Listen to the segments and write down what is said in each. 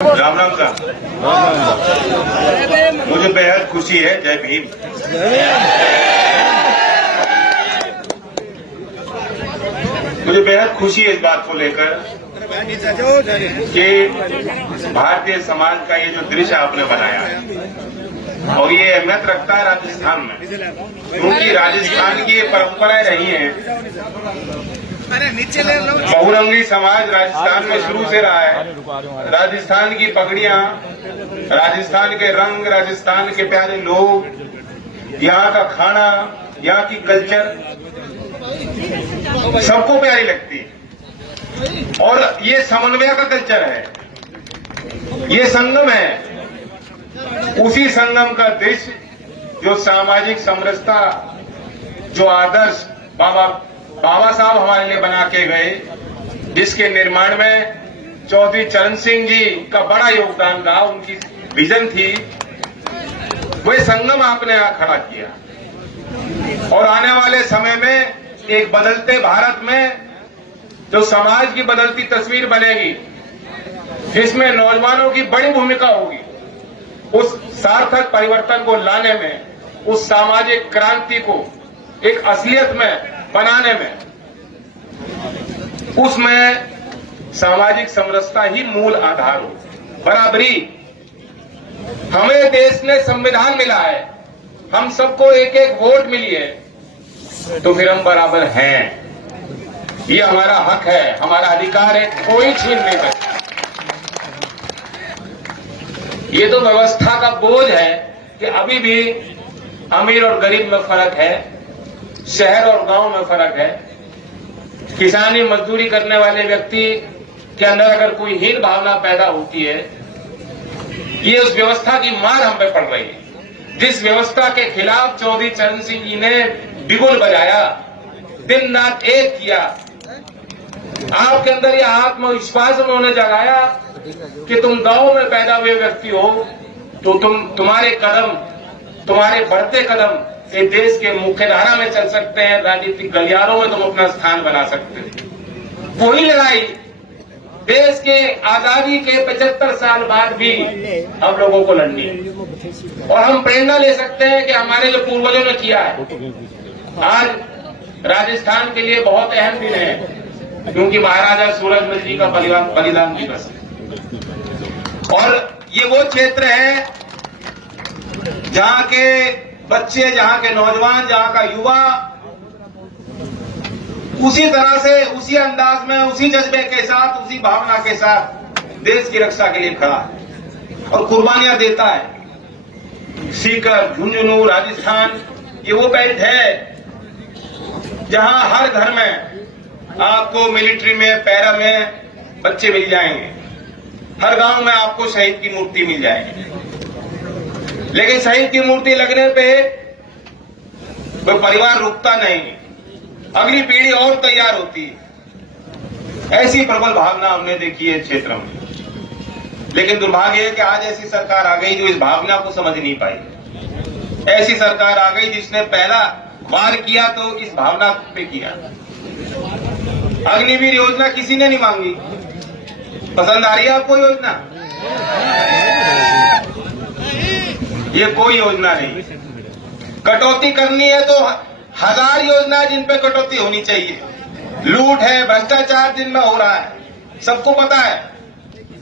राम राम साहब, मुझे बेहद खुशी है। जय भीम। मुझे बेहद खुशी है इस बात को लेकर कि भारतीय समाज का ये जो दृश्य आपने बनाया है और ये अहमियत रखता है राजस्थान में, क्योंकि राजस्थान की ये परंपराएं रही हैं। बहुरंगी समाज राजस्थान में शुरू से रहा है। राजस्थान की पगड़ियां, राजस्थान के रंग, राजस्थान के प्यारे लोग, यहाँ का खाना, यहाँ की कल्चर सबको प्यारी लगती है। और ये समन्वय का कल्चर है, ये संगम है। उसी संगम का दृश्य जो सामाजिक समरसता, जो आदर्श बाबा साहब हमारे लिए बना के गए, जिसके निर्माण में चौधरी चरण सिंह जी का बड़ा योगदान रहा, उनकी विजन थी, वह संगम आपने यहां खड़ा किया। और आने वाले समय में एक बदलते भारत में जो समाज की बदलती तस्वीर बनेगी, जिसमें नौजवानों की बड़ी भूमिका होगी, उस सार्थक परिवर्तन को लाने में, उस सामाजिक क्रांति को एक असलियत में बनाने में, उसमें सामाजिक समरसता ही मूल आधार हो। बराबरी, हमें देश ने संविधान मिला है, हम सबको एक एक वोट मिली है, तो फिर हम बराबर हैं। ये हमारा हक है, हमारा अधिकार है, कोई छीन नहीं सकता। ये तो व्यवस्था का बोझ है कि अभी भी अमीर और गरीब में फर्क है, शहर और गांव में फर्क है। किसानी मजदूरी करने वाले व्यक्ति के अंदर अगर कोई हीन भावना पैदा होती है, ये उस व्यवस्था की मार हम पे पड़ रही है। जिस व्यवस्था के खिलाफ चौधरी चरण सिंह जी ने बिगुल बजाया, दिन रात एक किया, आपके अंदर यह आत्मविश्वास उन्होंने जगाया कि तुम गांव में पैदा हुए व्यक्ति हो, तो तुम्हारे कदम, तुम्हारे बढ़ते कदम ये देश के मुख्यधारा में चल सकते हैं, राजनीतिक गलियारों में तुम अपना स्थान बना सकते हो। वही लड़ाई देश के आजादी के 75 साल बाद भी हम लोगों को लड़नी है। और हम प्रेरणा ले सकते हैं कि हमारे जो पूर्वजों ने किया है। आज राजस्थान के लिए बहुत अहम दिन है, क्योंकि महाराजा सूरजमल जी का बलिदान दिवस है। और ये वो क्षेत्र है जहां के बच्चे, जहां के नौजवान, जहां का युवा उसी तरह से, उसी अंदाज में, उसी जज्बे के साथ, उसी भावना के साथ देश की रक्षा के लिए खड़ा है और कुर्बानियां देता है। सीकर, झुंझुनू, राजस्थान, ये वो बेल्ट है जहां हर घर में आपको मिलिट्री में, पैरा में बच्चे मिल जाएंगे। हर गांव में आपको शहीद की मूर्ति मिल जाएगी। लेकिन शहीद की मूर्ति लगने पे कोई परिवार रुकता नहीं, अगली पीढ़ी और तैयार होती है। ऐसी प्रबल भावना हमने देखी है क्षेत्र में। लेकिन दुर्भाग्य है कि आज ऐसी सरकार आ गई जो इस भावना को समझ नहीं पाई। ऐसी सरकार आ गई जिसने पहला वार किया तो इस भावना पे किया। अग्निवीर योजना किसी ने नहीं मांगी। पसंद आ रही है आपको योजना? ये कोई योजना नहीं। कटौती करनी है तो 1000 योजना जिन पे कटौती होनी चाहिए। लूट है, भ्रष्टाचार जिन में हो रहा है, सबको पता है।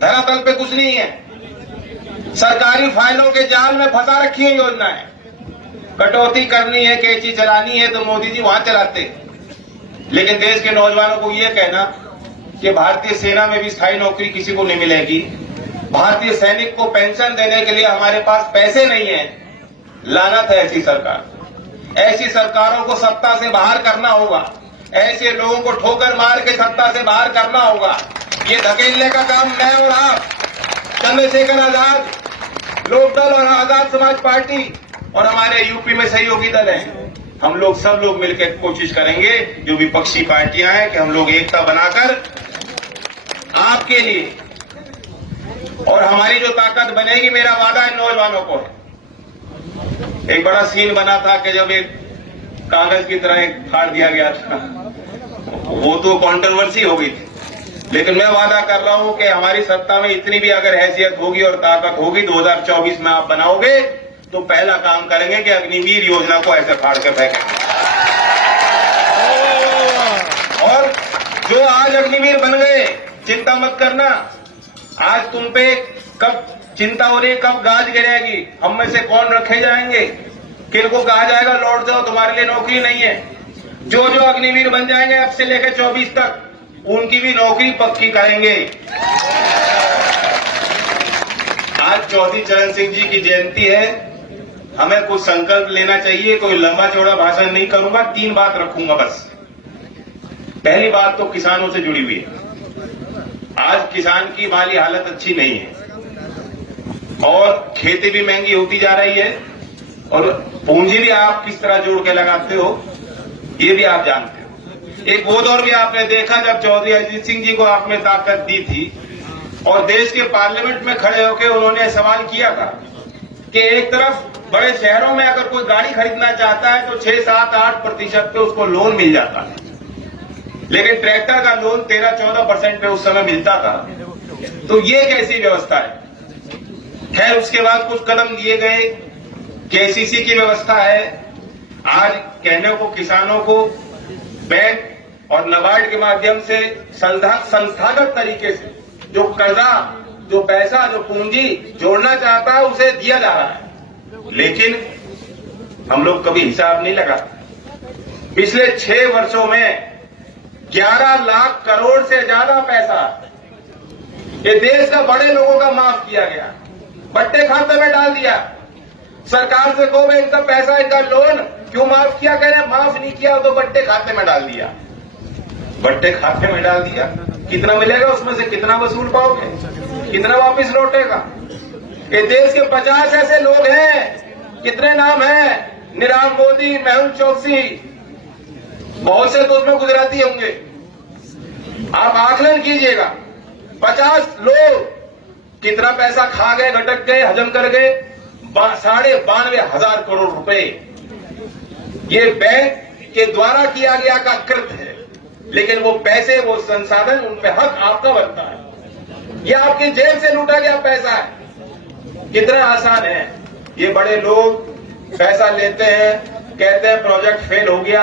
धरातल पे कुछ नहीं है। सरकारी फाइलों के जाल में फंसा रखी है योजनाएं। कटौती करनी है, कैंची चलानी है तो मोदी जी वहां चलाते। लेकिन देश के नौजवानों को यह कहना कि भारतीय सेना में भी स्थायी नौकरी किसी को नहीं मिलेगी, भारतीय सैनिक को पेंशन देने के लिए हमारे पास पैसे नहीं है, लानत है ऐसी सरकार। ऐसी सरकारों को सत्ता से बाहर करना होगा। ऐसे लोगों को ठोकर मार के सत्ता से बाहर करना होगा। ये धकेलने का काम मैं और आप, चंद्रशेखर आजाद, लोकदल और आजाद समाज पार्टी और हमारे यूपी में सहयोगी दल हैं, हम लोग सब लोग मिलकर कोशिश करेंगे, जो विपक्षी पार्टियां हैं, कि हम लोग एकता बनाकर आपके लिए, और हमारी जो ताकत बनेगी, मेरा वादा है नौजवानों को। एक बड़ा सीन बना था कि जब एक कागज की तरह एक फाड़ दिया गया था, वो तो कंट्रोवर्सी हो गई थी। लेकिन मैं वादा कर रहा हूं कि हमारी सत्ता में इतनी भी अगर हैसियत होगी और ताकत होगी 2024 में आप बनाओगे तो पहला काम करेंगे कि अग्निवीर योजना को ऐसे फाड़ कर फेंकेंगे। और जो आज अग्निवीर बन गए, चिंता मत करना, आज तुम पे कब चिंता हो रही है, कब गाज गिरेगी, हम में से कौन रखे जाएंगे, किनको कहा जाएगा लौट जाओ, तुम्हारे लिए नौकरी नहीं है। जो जो अग्निवीर बन जाएंगे अब से लेकर 24 तक, उनकी भी नौकरी पक्की करेंगे। आज चौधरी चरण सिंह जी की जयंती है, हमें कुछ संकल्प लेना चाहिए। कोई लंबा चौड़ा भाषण नहीं करूंगा, 3 बात रखूंगा बस। पहली बात तो किसानों से जुड़ी हुई है। आज किसान की माली हालत अच्छी नहीं है और खेती भी महंगी होती जा रही है और पूंजी भी आप किस तरह जोड़ के लगाते हो ये भी आप जानते हो। एक वो दौर भी आपने देखा जब चौधरी अजीत सिंह जी को आपने ताकत दी थी और देश के पार्लियामेंट में खड़े होकर उन्होंने सवाल किया था कि एक तरफ बड़े शहरों में अगर कोई गाड़ी खरीदना चाहता है तो 6, 7, 8% पे उसको लोन मिल जाता है, लेकिन ट्रैक्टर का लोन 13-14% पे उस समय मिलता था। तो ये कैसी व्यवस्था है? खैर उसके बाद कुछ कदम लिए गए, केसीसी की व्यवस्था है। आज कहने को किसानों को बैंक और नाबार्ड के माध्यम से संस्थागत तरीके से जो कर्जा, जो पैसा, जो पूंजी जोड़ना चाहता है उसे दिया जा रहा है, लेकिन हम लोग कभी हिसाब नहीं लगा। पिछले 6 वर्षों में 11 लाख करोड़ से ज्यादा पैसा ये देश का बड़े लोगों का माफ किया गया, बट्टे खाते में डाल दिया। सरकार से कहो इनका पैसा, इनका लोन क्यों माफ किया? कह रहे माफ नहीं किया तो बट्टे खाते में डाल दिया। बट्टे खाते में डाल दिया, कितना मिलेगा उसमें से? कितना वसूल पाओगे? कितना वापस लौटेगा? ये देश के 50 ऐसे लोग हैं, कितने नाम हैं, नीरव मोदी, मेहुल चौकसी, बहुत से तो उसमें गुजराती होंगे। आप आकलन कीजिएगा, 50 लोग कितना पैसा खा गए, घटक गए, हजम कर गए। 92,500 करोड़ रुपए ये बैंक के द्वारा किया गया का कृत है, लेकिन वो पैसे, वो संसाधन, उन पे हक आपका बनता है। ये आपकी जेब से लूटा गया पैसा है। कितना आसान है, ये बड़े लोग पैसा लेते हैं, कहते हैं प्रोजेक्ट फेल हो गया,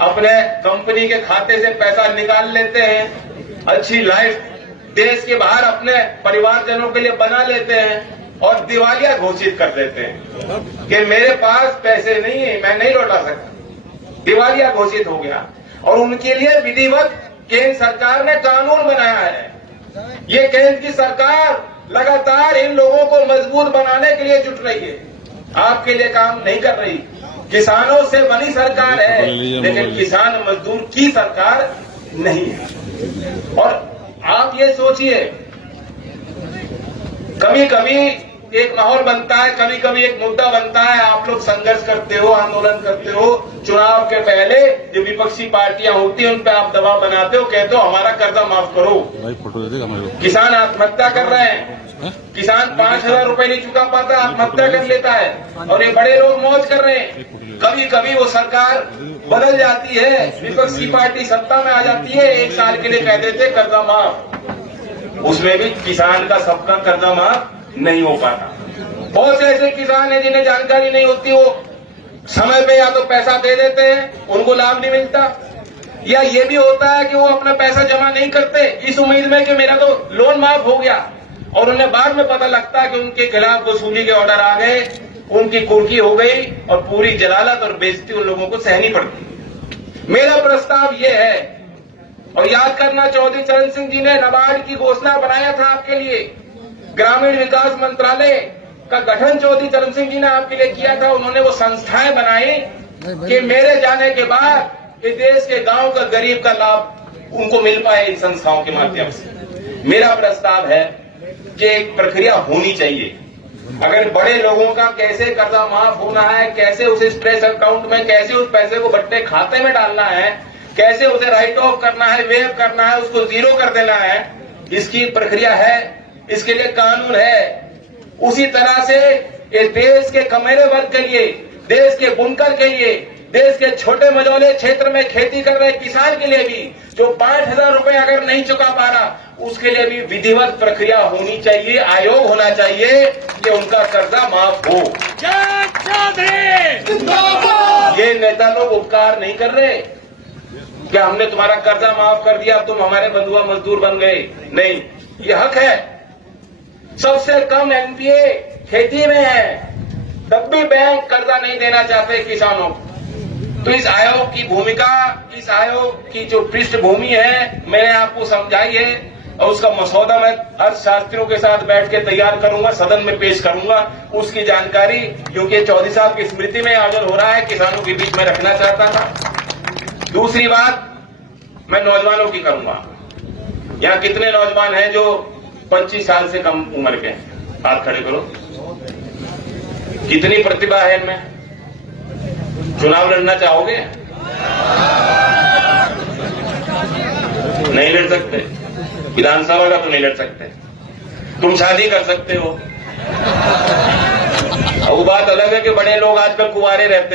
अपने कंपनी के खाते से पैसा निकाल लेते हैं, अच्छी लाइफ देश के बाहर अपने परिवारजनों के लिए बना लेते हैं और दिवालिया घोषित कर देते हैं कि मेरे पास पैसे नहीं है, मैं नहीं लौटा सकता। दिवालिया घोषित हो गया और उनके लिए विधिवत केंद्र सरकार ने कानून बनाया है। ये केंद्र की सरकार लगातार इन लोगों को मजबूत बनाने के लिए जुट रही है, आपके लिए काम नहीं कर रही। किसानों से बनी सरकार है, लेकिन किसान मजदूर की सरकार नहीं है। और आप ये सोचिए, कभी कभी एक माहौल बनता है, कभी कभी एक मुद्दा बनता है, आप लोग संघर्ष करते हो, आंदोलन करते हो, चुनाव के पहले जो विपक्षी पार्टियां होती हैं उन पे आप दबाव बनाते हो, कहते हो हमारा कर्जा माफ करो। किसान आत्महत्या कर रहे हैं, किसान 5,000 रुपए नहीं चुका पाता, आत्महत्या कर लेता है और ये बड़े लोग मौज कर रहे हैं। कभी कभी वो सरकार बदल जाती है, विपक्षी पार्टी सत्ता में आ जाती है, 1 साल के लिए कह देते कर्जा माफ, उसमें भी किसान का सबका कर्जा माफ नहीं हो पाता। बहुत से ऐसे किसान हैं जिन्हें जानकारी नहीं होती, वो समय पे या तो पैसा दे देते हैं, उनको लाभ नहीं मिलता, या ये भी होता है कि वो अपना पैसा जमा नहीं करते इस उम्मीद में कि मेरा तो लोन माफ हो गया, और उन्हें बाद में पता लगता है कि उनके खिलाफ वसूली के ऑर्डर आ गए, उनकी कुर्की हो गई और पूरी जलालत और बेइज्जती उन लोगों को सहनी पड़ती। मेरा प्रस्ताव ये है, और याद करना चौधरी चरण सिंह जी ने नाबार्ड की घोषणा बनाया था आपके लिए, ग्रामीण विकास मंत्रालय का गठन चौधरी चरण सिंह जी ने आपके लिए किया था। उन्होंने वो संस्थाएं बनाई कि मेरे जाने के बाद इस देश के गांव का गरीब का लाभ उनको मिल पाए इन संस्थाओं के माध्यम से। मेरा प्रस्ताव है कि एक प्रक्रिया होनी चाहिए, अगर बड़े लोगों का कैसे कर्जा माफ होना है, कैसे उसे स्ट्रेस अकाउंट में, कैसे उस पैसे को बट्टे खाते में डालना है, कैसे उसे राइट ऑफ करना है, वेव करना है, उसको जीरो कर देना है, इसकी प्रक्रिया है, इसके लिए कानून है। उसी तरह से इस देश के कमेरे वर्ग के लिए, देश के बुनकर के लिए देश के छोटे मझोले क्षेत्र में खेती कर रहे किसान के लिए भी जो 5,000 रुपए अगर नहीं चुका पा रहा, उसके लिए भी विधिवत प्रक्रिया होनी चाहिए, आयोग होना चाहिए कि उनका कर्जा माफ हो। ये नेता लोग उपकार नहीं कर रहे क्या हमने तुम्हारा कर्जा माफ कर दिया, अब तुम हमारे बंधुआ मजदूर बन गए। नहीं, ये हक है। सबसे कम एनपीए खेती में है, तब भी बैंक कर्जा नहीं देना चाहते किसानों को। तो इस आयोग की भूमिका, इस आयोग की जो पृष्ठभूमि है, मैंने आपको समझाई है और उसका मसौदा मैं अर्थशास्त्रियों के साथ बैठ के तैयार करूंगा, सदन में पेश करूंगा उसकी जानकारी, क्योंकि चौधरी साहब की स्मृति में आयोजन हो रहा है, किसानों के बीच में रखना चाहता था। दूसरी बात मैं नौजवानों की करूंगा। यहां कितने नौजवान हैं जो 25 साल से कम उम्र के हैं? हाथ खड़े करो। कितनी प्रतिभा है इनमें? चुनाव लड़ना चाहोगे? नहीं लड़ सकते, विधानसभा का तो नहीं लड़ सकते। तुम शादी कर सकते हो, वो बात अलग है कि बड़े लोग आजकल कुंवारे रहते हैं।